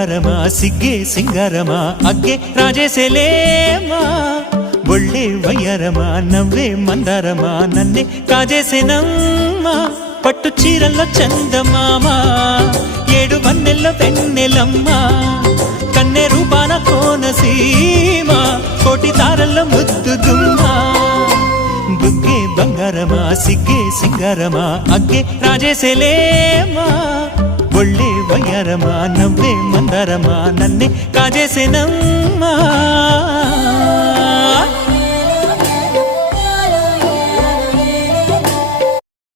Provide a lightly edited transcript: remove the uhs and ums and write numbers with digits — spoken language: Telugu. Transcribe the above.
బంగారమా సిగ్గే సింగారమా అగ్గే రాజేసేలేమా ఒళ్ళే వయ్యారమా నవ్వే మందారమా నన్నే కాజేసేనమ్మా పట్టు చీరల్లో చందమామా ఏడు వన్నెల్లో వెన్నెలమ్మా కన్నె రూపాన కోనసీమ కోటి తారల్లో ముద్దుదుమ్మా బుగ్గే బంగారమా సిగ్గే సింగారమా అగ్గే రాజేసేలేమా ఒళ్ళే వయ్యారమా నవ్వే మందారమా నన్నే కాజేసేనమ్మా